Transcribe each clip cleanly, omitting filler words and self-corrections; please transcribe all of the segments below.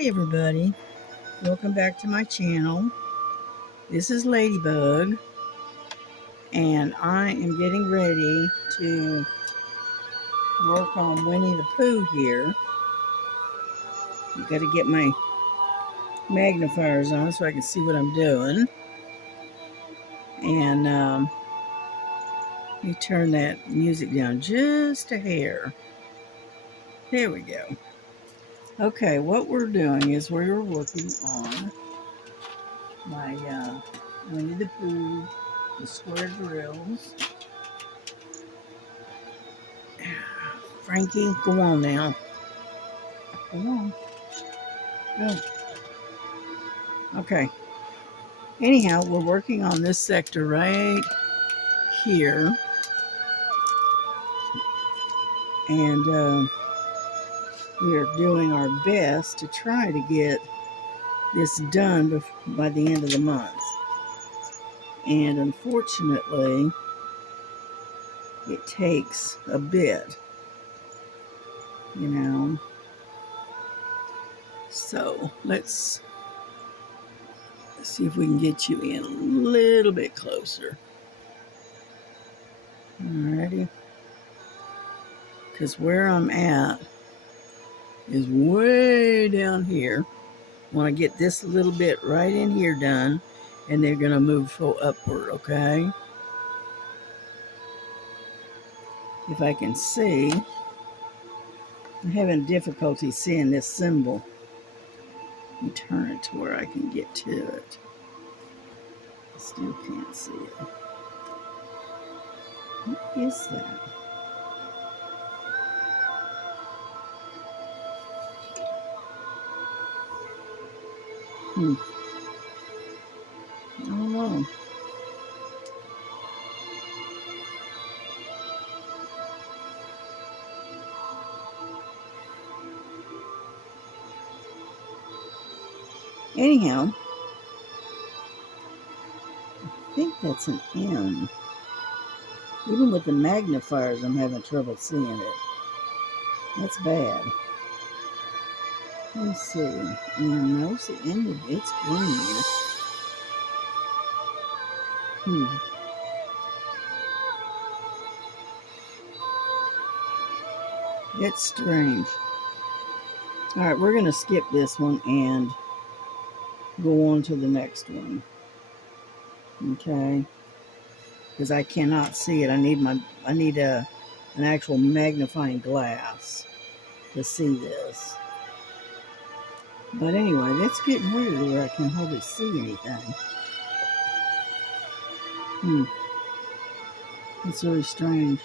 Hi everybody, welcome back to my channel. This is Ladybug and I am getting ready to work on Winnie the Pooh here. I've got to get my magnifiers on so I can see what I'm doing. And let me turn that music down just a hair. There we go. Okay, what we're doing is we're working on my Winnie the Pooh, the square grills. Frankie, go on now. Come on. Go. Okay. Anyhow, we're working on this sector right here. And we are doing our best to try to get this done by the end of the month. And unfortunately, it takes a bit, you know. So let's see if we can get you in a little bit closer. Alrighty. Because where I'm at is way down here. I want to get this little bit right in here done, and they're going to move upward, okay? If I can see, I'm having difficulty seeing this symbol. Let me turn it to where I can get to it. I still can't see it. What is that? I don't know. Anyhow, I think that's an M. Even with the magnifiers, I'm having trouble seeing it. That's bad. Let's see. No, it's the end. It's green. It's strange. All right, we're going to skip this one and go on to the next one. Okay? Because I cannot see it. I need an actual magnifying glass to see this. But anyway, that's getting weird where I can hardly see anything. It's really strange.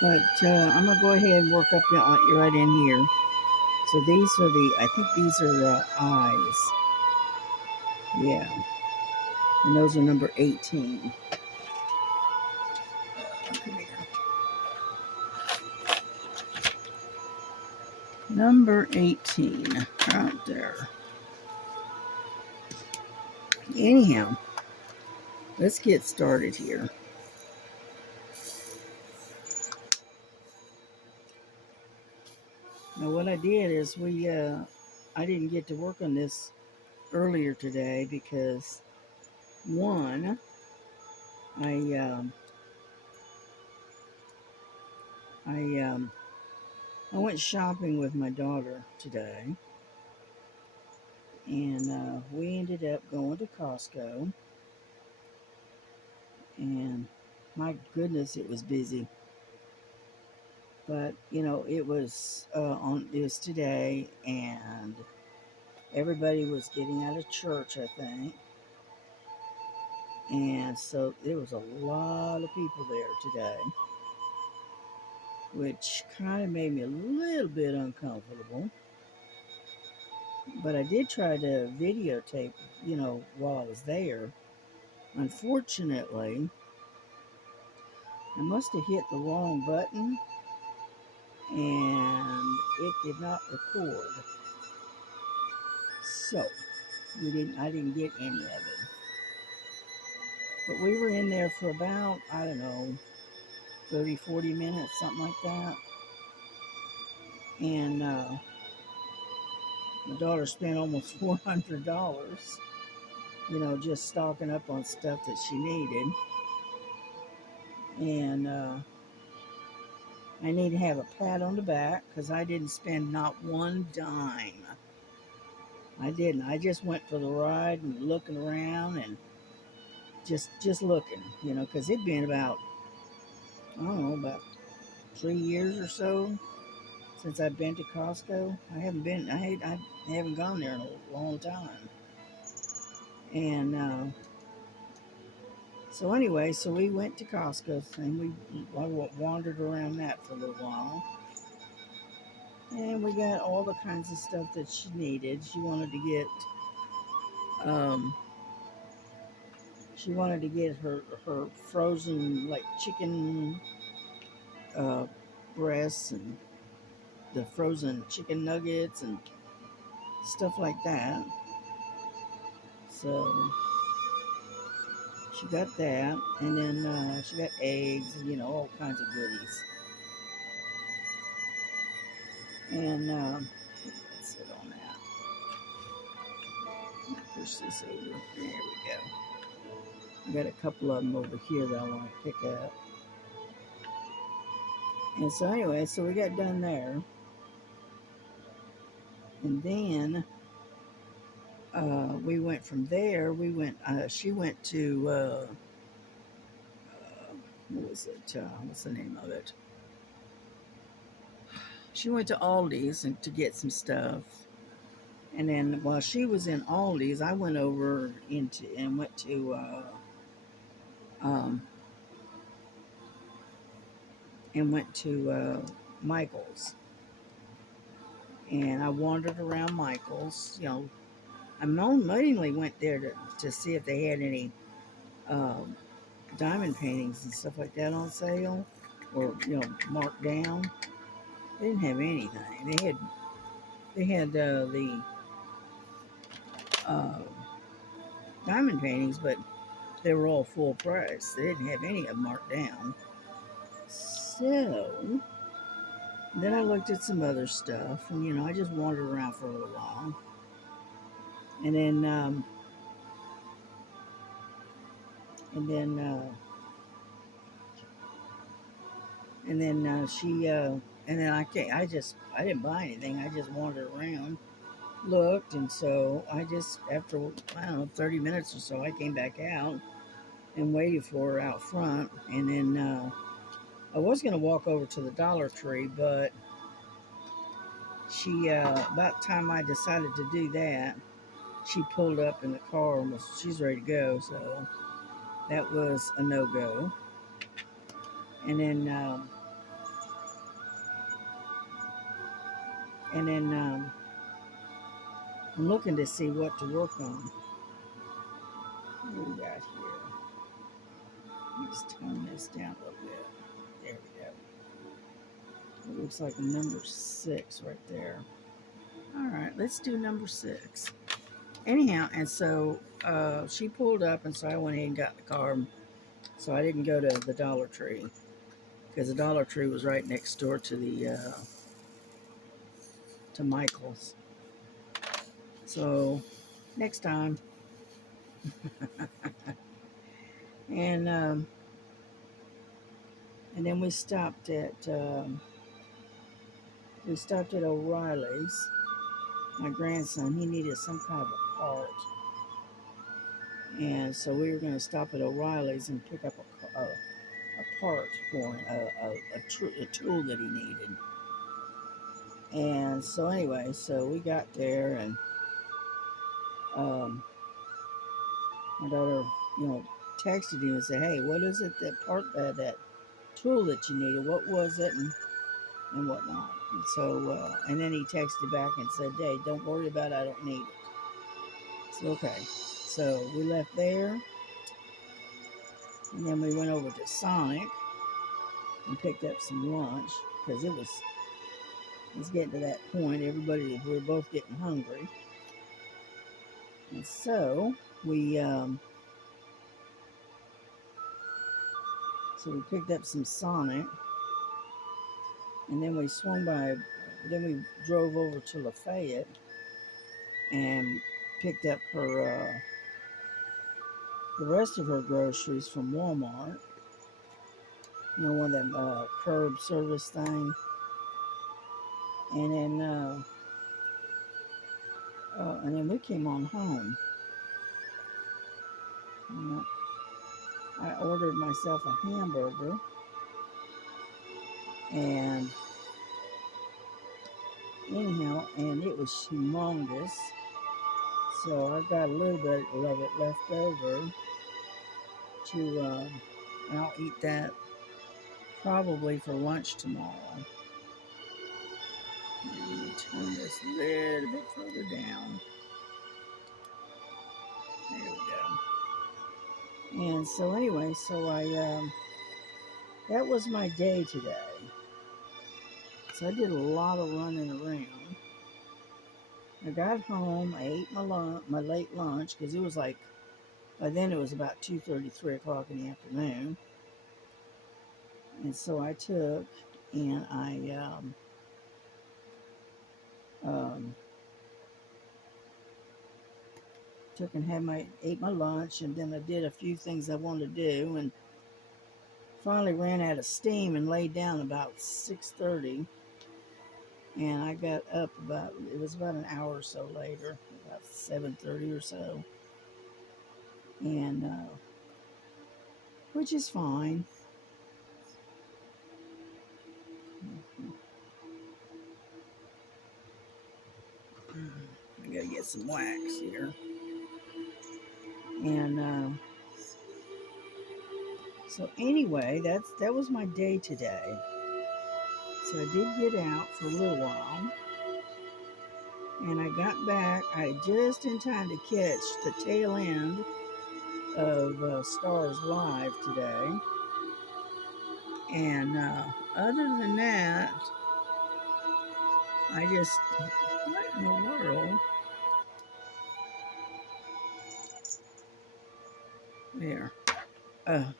But I'm going to go ahead and work up right in here. So these are I think these are eyes. Yeah. And those are number 18. Come here. Number 18. Out there. Anyhow, let's get started here. Now what I did is I didn't get to work on this earlier today because one, I went shopping with my daughter today, and we ended up going to Costco, and my goodness, it was busy. But you know, it was today, and everybody was getting out of church, I think. And so there was a lot of people there today, which kind of made me a little bit uncomfortable. But I did try to videotape, you know, while I was there. Unfortunately, I must have hit the wrong button and it did not record. So, I didn't get any of it. But we were in there for about, I don't know, 30, 40 minutes, something like that. And My daughter spent almost $400, just stocking up on stuff that she needed. And I need to have a pat on the back because I didn't spend not one dime. I didn't. I just went for the ride and looking around and just looking, because it'd been about, I don't know, about 3 years or so since I've been to Costco. I haven't gone there in a long time. And so anyway, so we went to Costco and I wandered around that for a little while. And we got all the kinds of stuff that she needed. Um, she wanted to get her frozen like chicken uh, breasts and the frozen chicken nuggets and stuff like that. So she got that, and then she got eggs and all kinds of goodies. And let's sit on that. Push this over. There we go. I got a couple of them over here that I want to pick up. And so anyway, so we got done there, and then we went from there. We went. She went to what was it? What's the name of it? She went to Aldi's to get some stuff. And then while she was in Aldi's, I went over and went to um, Michael's, and I wandered around Michael's. I mainly went there to see if they had any um, diamond paintings and stuff like that on sale or marked down. They didn't have anything. They had the uh, diamond paintings, but they were all full price. They didn't have any of them marked down. So then I looked at some other stuff, and I just wandered around for a little while, and then and then and then she and then I didn't buy anything. I just wandered around, looked, and so I just after I don't know 30 minutes or so, I came back out and waited for her out front, and then I was going to walk over to the Dollar Tree, but she about the time I decided to do that, she pulled up in the car and she's ready to go, so that was a no-go. And then I'm looking to see what to work on. What do we got here? Let me just tone this down a little bit. There we go. It looks like a number 6 right there. All right, let's do number 6. Anyhow, and so she pulled up, and so I went ahead and got in the car. So I didn't go to the Dollar Tree because the Dollar Tree was right next door to the to Michael's. So next time, and then we stopped at O'Reilly's. My grandson, he needed some kind of a part, and so we were going to stop at O'Reilly's and pick up a part for him, a tool that he needed. And so anyway, so we got there, and my daughter, texted him and said, "Hey, what is it that tool that you needed? What was it, and whatnot?" And so, and then he texted back and said, "Hey, don't worry about it. I don't need it." So okay, so we left there, and then we went over to Sonic and picked up some lunch because it's getting to that point. We're both getting hungry, and so we picked up some Sonic, and then we drove over to Lafayette and picked up her the rest of her groceries from Walmart. You know, one of them curb service thing. And then we came on home. You I ordered myself a hamburger, and anyhow, and it was humongous. So I've got a little bit of it left over to, I'll eat that probably for lunch tomorrow. Let me turn this a little bit further down. There we go. And so anyway, that was my day today. So I did a lot of running around. I got home, I ate my late lunch, because it was like, by then it was about 2:30, 3 o'clock in the afternoon. And so I took and um, took and ate my lunch, and then I did a few things I wanted to do, and finally ran out of steam and laid down about 6:30. And I got up it was about an hour or so later, about 7:30 or so, and which is fine. I gotta get some wax here. And so anyway, that was my day today. So I did get out for a little while, and I got back. Just in time to catch the tail end of Stars Live today. And other than that, I just, what in the world? There.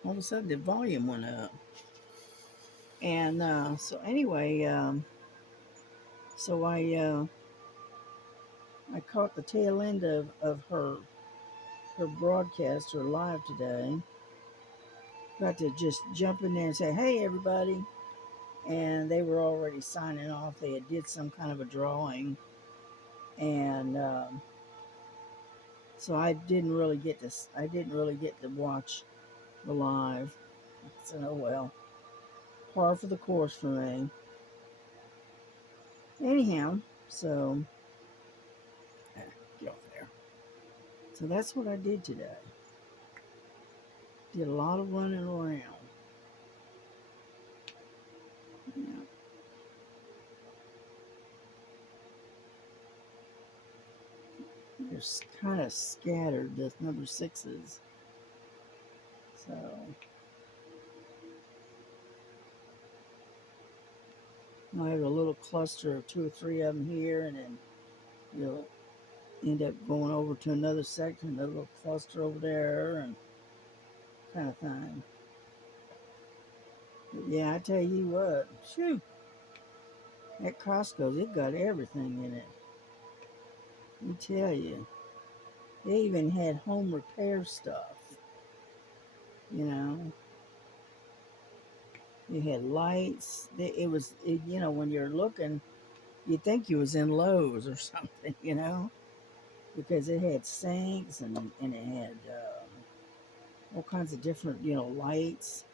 All of a sudden the volume went up. And so anyway, so I caught the tail end of her broadcast, her live today. Got to just jump in there and say, hey everybody. And they were already signing off. They had did some kind of a drawing. And so I didn't really get to watch the live. So oh well. Par for the course for me. Anyhow, so get off there. So that's what I did today. Did a lot of running around. Yeah. They're kind of scattered, the number sixes. So I have a little cluster of 2 or 3 of them here, and then you'll end up going over to another section, a little cluster over there, and kind of thing. But yeah, I tell you what, shoot, at Costco's, it got everything in it. Let me tell you, they even had home repair stuff. You know, they had lights. When you're looking, you'd think you was in Lowe's or something, because it had sinks and it had all kinds of different, lights,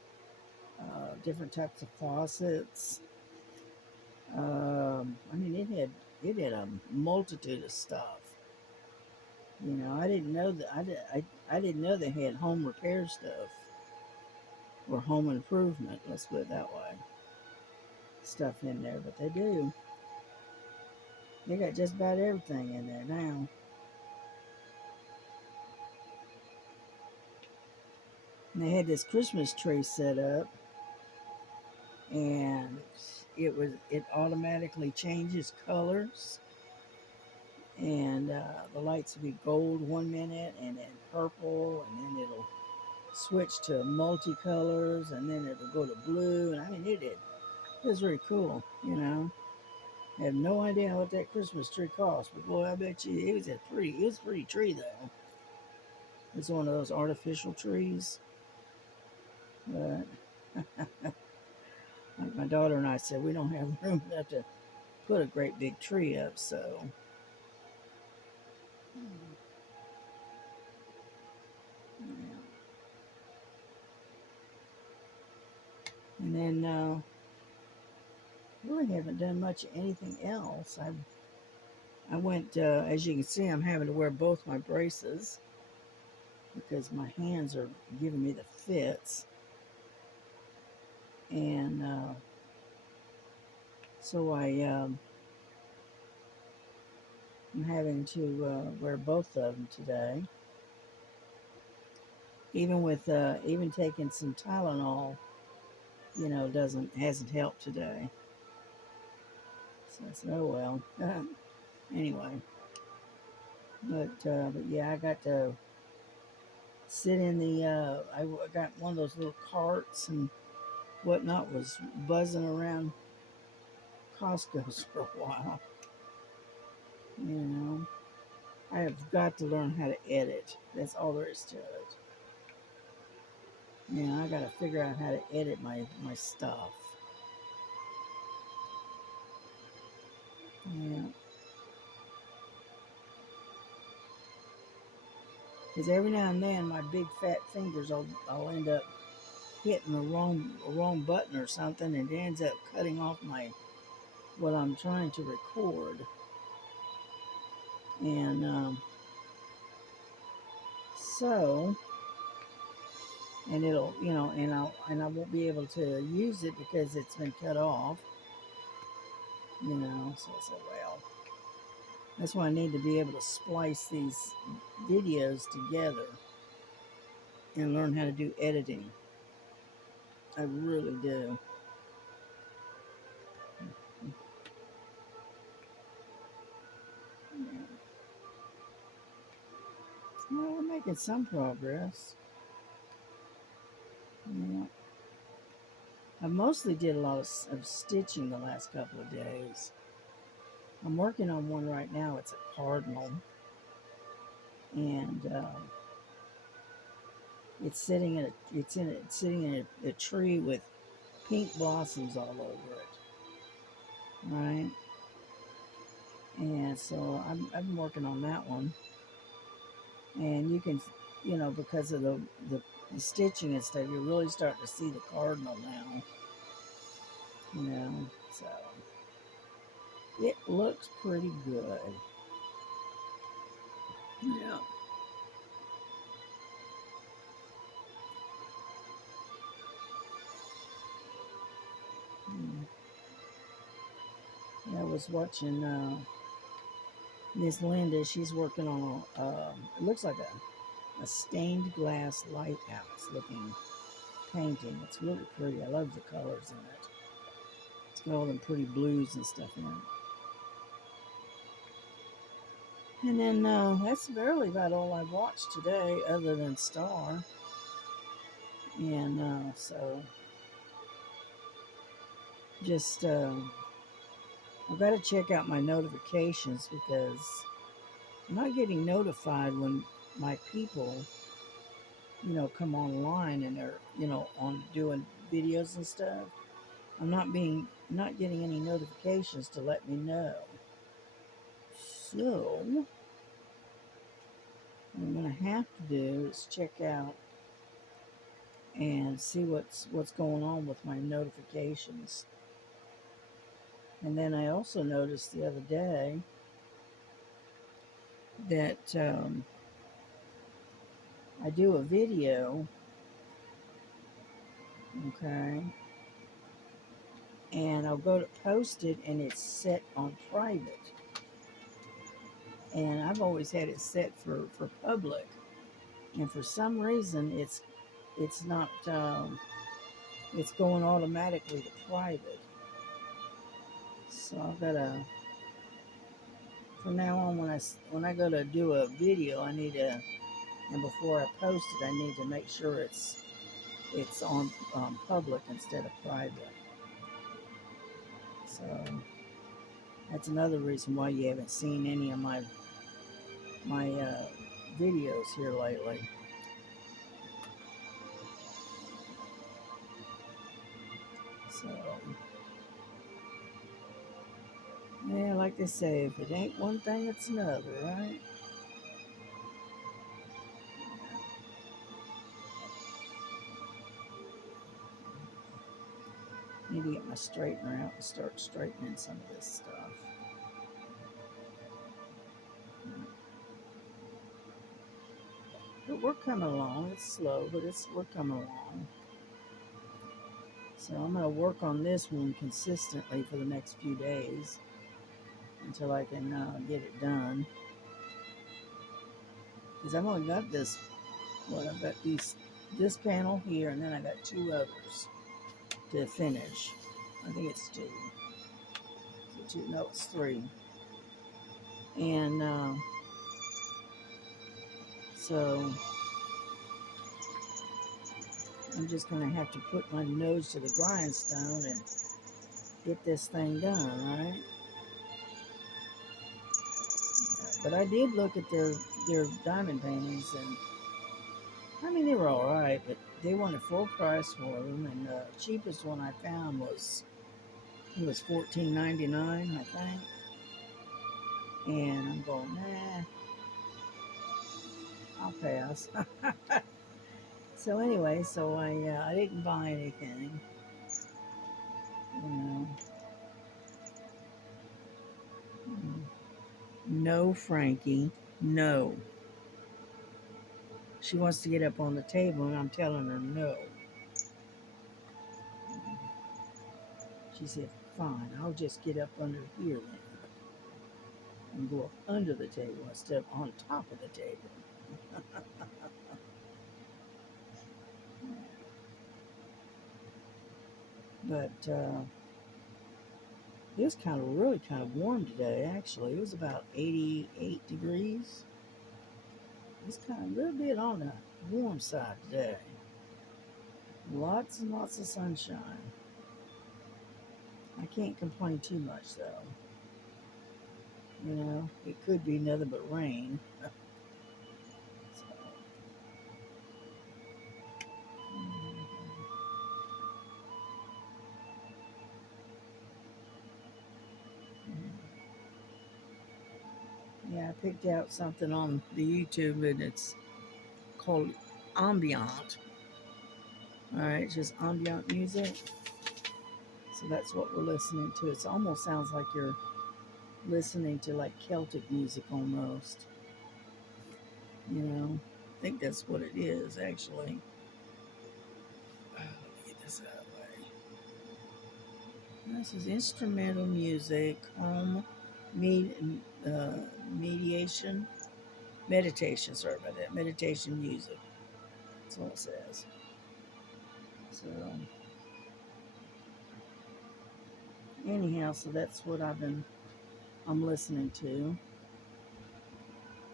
different types of faucets. It had a multitude of stuff. I didn't know that. I didn't know they had home repair stuff or home improvement. Let's put it that way. Stuff in there, but they do. They got just about everything in there now. And they had this Christmas tree set up, and it automatically changes colors, and the lights will be gold 1 minute, and then purple, and then it'll switch to multicolors, and then it'll go to blue. And I mean, it was really cool. I have no idea what that Christmas tree cost, but boy, I bet you it was a pretty tree though. It's one of those artificial trees. But like my daughter and I said, we don't have room enough to put a great big tree up, so. Yeah. And then really haven't done much of anything else. I went, as you can see, I'm having to wear both my braces because my hands are giving me the fits. And so I'm having to wear both of them today. Even with even taking some Tylenol, hasn't helped today. So I said, oh well. Anyway, but yeah, I got to sit in the. I got one of those little carts and whatnot was buzzing around Costco's for a while. I have got to learn how to edit. That's all there is to it. I got to figure out how to edit my stuff. Yeah, because every now and then my big fat fingers, I'll end up hitting the wrong button or something, and it ends up cutting off what I'm trying to record. And so, and it'll, and I won't be able to use it because it's been cut off. So I said, well, that's why I need to be able to splice these videos together and learn how to do editing. I really do. Yeah. Well, we're making some progress. Yeah. I mostly did a lot of stitching the last couple of days. I'm working on one right now. It's a cardinal, and it's sitting in a tree with pink blossoms all over it. Right, and so I've been working on that one, and you can, because of the stitching and stuff, you're really starting to see the cardinal now. So it looks pretty good. Yeah. Mm. I was watching Miss Linda. She's working on it looks like a stained glass lighthouse looking painting. It's really pretty. I love the colors in it. It's got all them pretty blues and stuff in it. And then that's barely about all I watched today, other than Star. And so just I've got to check out my notifications because I'm not getting notified when my people, come online and they're, on doing videos and stuff. I'm not getting any notifications to let me know. So what I'm gonna have to do is check out and see what's going on with my notifications. And then I also noticed the other day that I do a video, okay, and I'll go to post it and it's set on private. And I've always had it set for public. And for some reason it's not it's going automatically to private. So I've got to, from now on, when I go to do a video, I need to, and before I post it, I need to make sure it's on public instead of private. So That's another reason why you haven't seen any of my videos here lately. So, yeah, like they say, if it ain't one thing, it's another, right? Need to get my straightener out and start straightening some of this stuff. But we're coming along. It's slow, but we're coming along. So I'm going to work on this one consistently for the next few days until I can get it done. Because I've only got this, I've got this panel here, and then I got 2 others to finish. I think it's 2. So 2, no, it's 3. And so I'm just going to have to put my nose to the grindstone and get this thing done, right? Yeah, but I did look at their diamond paintings, and I mean, they were all right, but they wanted full price for them, and the cheapest one I found was $14.99, I think. And I'm going, nah, I'll pass. So anyway, I didn't buy anything. You know, no, Frankie, no. She wants to get up on the table, and I'm telling her no. She said, fine, I'll just get up under here then and go up under the table instead of on top of the table. But it was really kind of warm today, actually. It was about 88 degrees. It's kind of a little bit on the warm side today. Lots and lots of sunshine. I can't complain too much, though. You know, it could be nothing but rain. So, yeah, I picked out something on the YouTube, and it's called ambient. All right, it's just ambient music. So that's what we're listening to. It almost sounds like you're listening to like Celtic music almost. You know, I think that's what it is actually. Let me get this out of the way. This is instrumental music, med, meditation, meditation. Sorry about that. Meditation music. That's all it says. So anyhow, so that's what I'm listening to,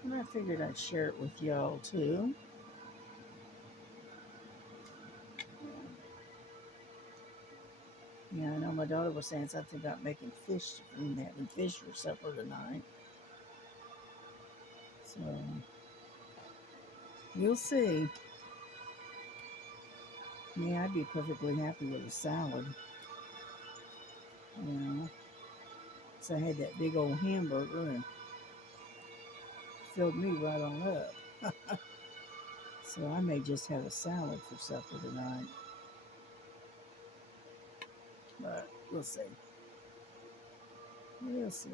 and I figured I'd share it with y'all too. Yeah, I know my daughter was saying something about making fish and having fish for supper tonight. So we'll see. Yeah, I'd be perfectly happy with a salad. You know, so I had that big old hamburger and filled me right on up. So I may just have a salad for supper tonight. But we'll see. We'll see.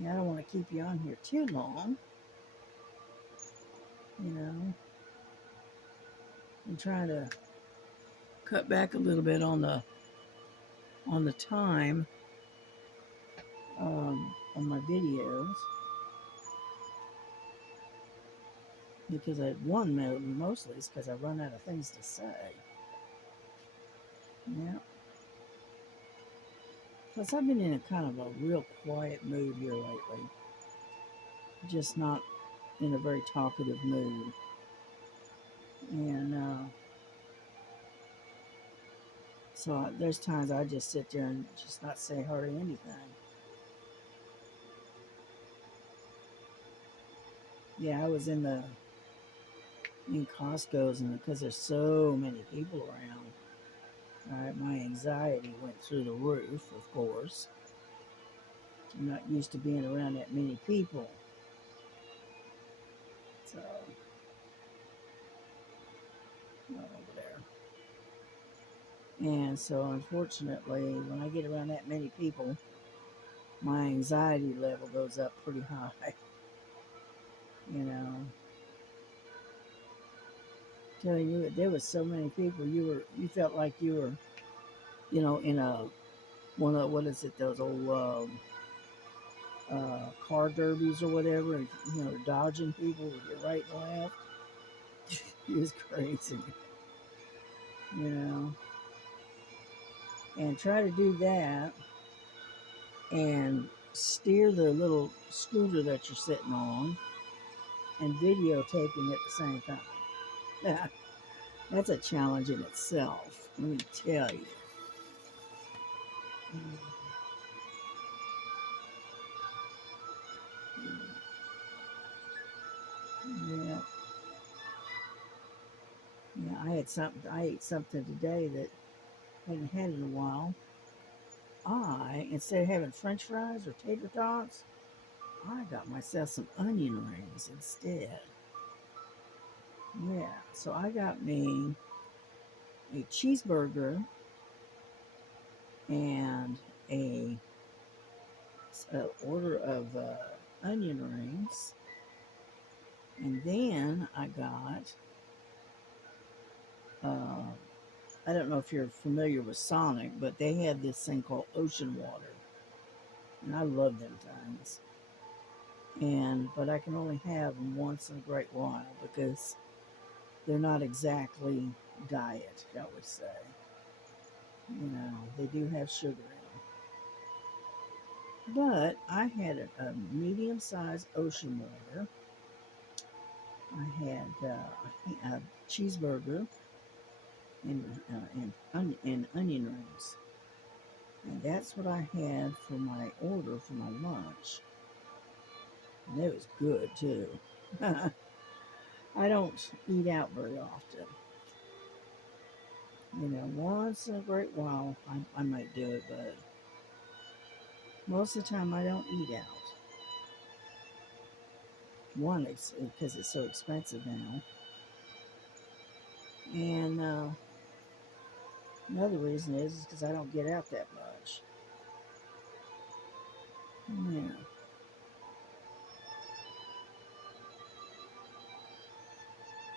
Yeah, I don't want to keep you on here too long. You know, I'm trying to cut back a little bit on the time on my videos, because mostly it's because I run out of things to say. Yeah. Plus, I've been in a kind of a real quiet mood here lately. Just not in a very talkative mood. And So there's times I just sit there and just not say hardly anything. Yeah, I was in Costco's, and because there's so many people around, all right, my anxiety went through the roof. Of course, I'm not used to being around that many people, so over there. And so, unfortunately, when I get around that many people, my anxiety level goes up pretty high. You know, telling you there was so many people, you felt like you were, in a one of what is it, those old car derbies or whatever, and dodging people with your right and left. It was crazy, you know. And try to do that and steer the little scooter that you're sitting on and videotaping at the same time. That's a challenge in itself, let me tell you. Yeah, yeah. I ate something today that I hadn't had in a while. Instead of having French fries or tater tots, I got myself some onion rings instead. Yeah, so I got me a cheeseburger and a, order of onion rings, and then I got. Uh, I don't know if you're familiar with Sonic, but they had this thing called Ocean Water, and I love them things. But I can only have them once in a great while because they're not exactly diet, shall we say. They do have sugar in them. But I had a medium-sized Ocean Water. I had a cheeseburger and onion rings. And that's what I had for my order for my lunch. And it was good too. I don't eat out very often. Once in a great while I might do it, but most of the time I don't eat out. One, it's because it's so expensive now. And another reason is because I don't get out that much. Yeah.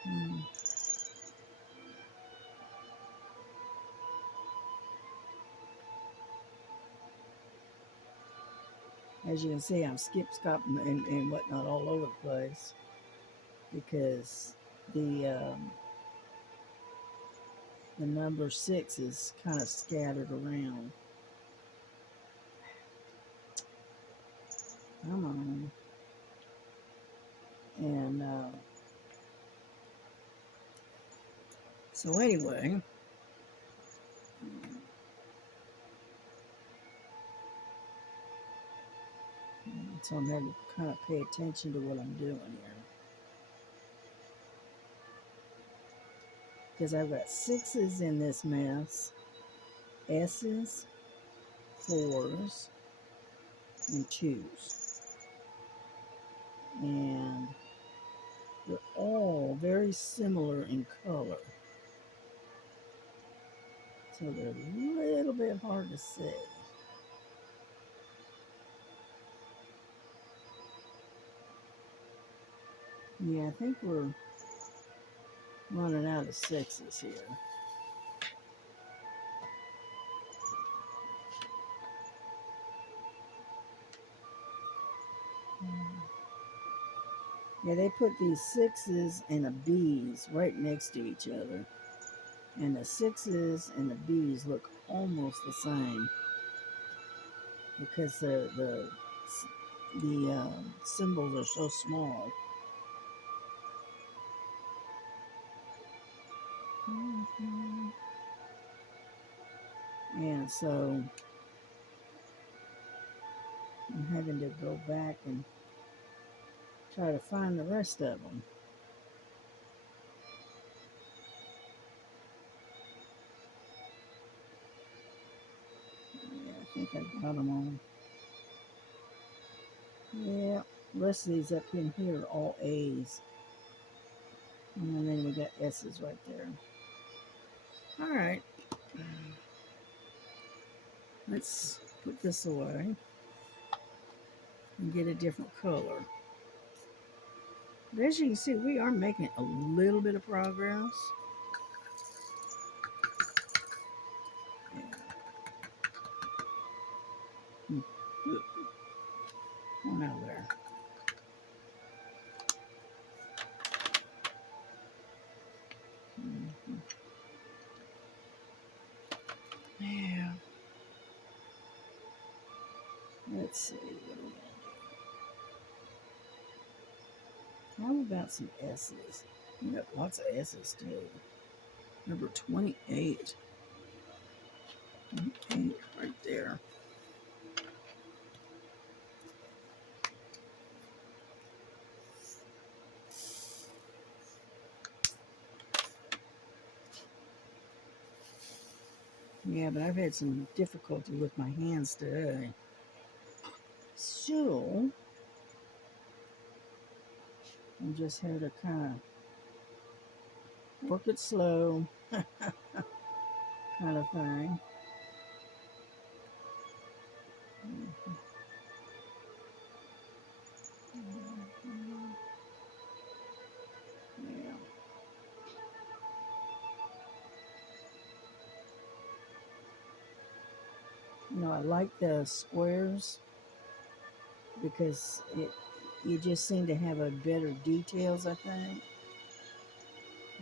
Mm. As you can see, I'm skip, scop, and whatnot all over the place because the um, the number 6 is kind of scattered around. Come on. And so anyway, so I'm having to kind of pay attention to what I'm doing here. Because I've got 6s in this mess, S's, 4s, and 2s. And they're all very similar in color. So they're a little bit hard to see. Yeah, I think we're running out of 6s here. Yeah, they put these 6s and the B's right next to each other. And the 6s and the B's look almost the same because the symbols are so small. And so I'm having to go back and try to find the rest of them. Yeah, I think I got them all. Yeah, the rest of these up in here are all A's. And then we got S's right there. All right. Let's put this away and get a different color. But as you can see, we are making a little bit of progress. Yeah. One out there. Mm-hmm. Yeah. Let's see. What are we going to do? How about some S's? We got lots of S's too. Number 28. 28 right there. Yeah, but I've had some difficulty with my hands today. So, I just had to kind of work it slow, kind of thing. Yeah. You know, I like the squares because you just seem to have a better details, I think.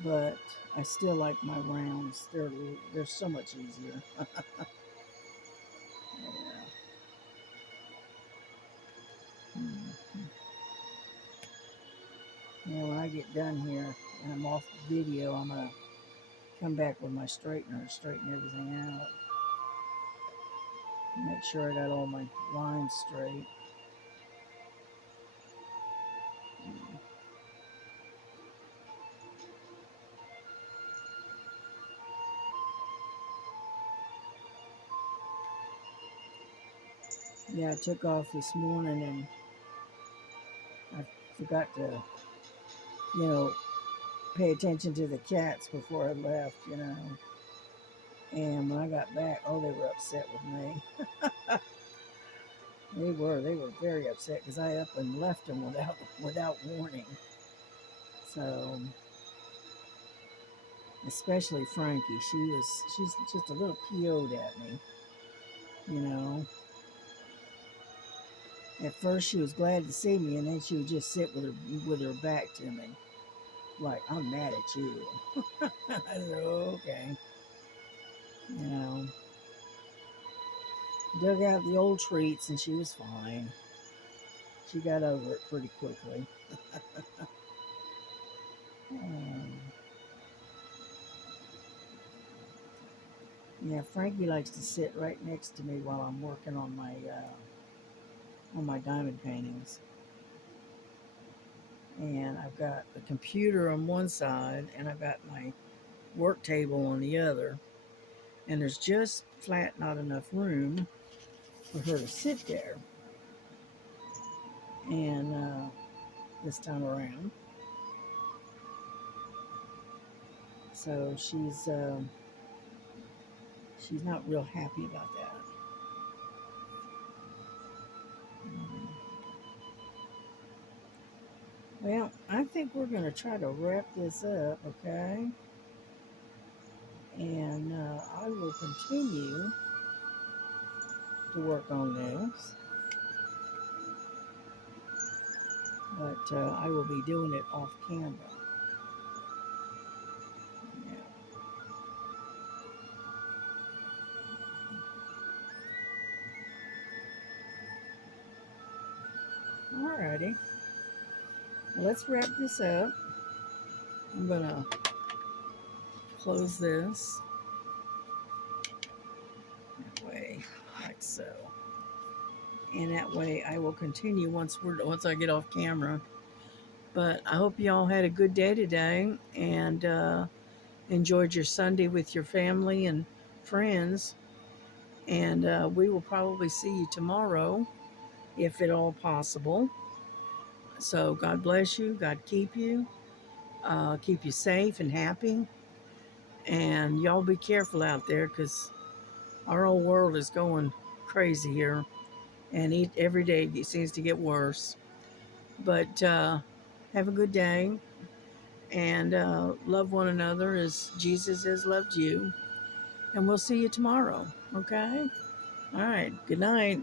But I still like my rounds. They're so much easier. Yeah. Mhm. Yeah, when I get done here and I'm off video, I'm gonna come back with my straightener, straighten everything out. Make sure I got all my lines straight. Yeah, I took off this morning and I forgot to, you know, pay attention to the cats before I left, you know. And when I got back, oh, they were upset with me. They were very upset because I up and left them without warning. So, especially Frankie, she's just a little PO'd at me, you know. At first, she was glad to see me, and then she would just sit with her back to me, like I'm mad at you. I said, okay, you know. Dug out the old treats, and she was fine. She got over it pretty quickly. Um, yeah, Frankie likes to sit right next to me while I'm working on my diamond paintings. And I've got the computer on one side, and I've got my work table on the other. And there's just flat not enough room for her to sit there. And this time around, so she's not real happy about that. Well, I think we're going to try to wrap this up, okay? And I will continue to work on this, but I will be doing it off camera. Yeah. Alrighty. Well, let's wrap this up. I'm going to close this. and that way I will continue once I get off camera. But I hope you all had a good day today and enjoyed your Sunday with your family and friends. And we will probably see you tomorrow, if at all possible. So God bless you. God keep you safe and happy. And y'all be careful out there because our whole world is going crazy here. And every day it seems to get worse. But have a good day and love one another as Jesus has loved you. And we'll see you tomorrow. Okay? All right. Good night.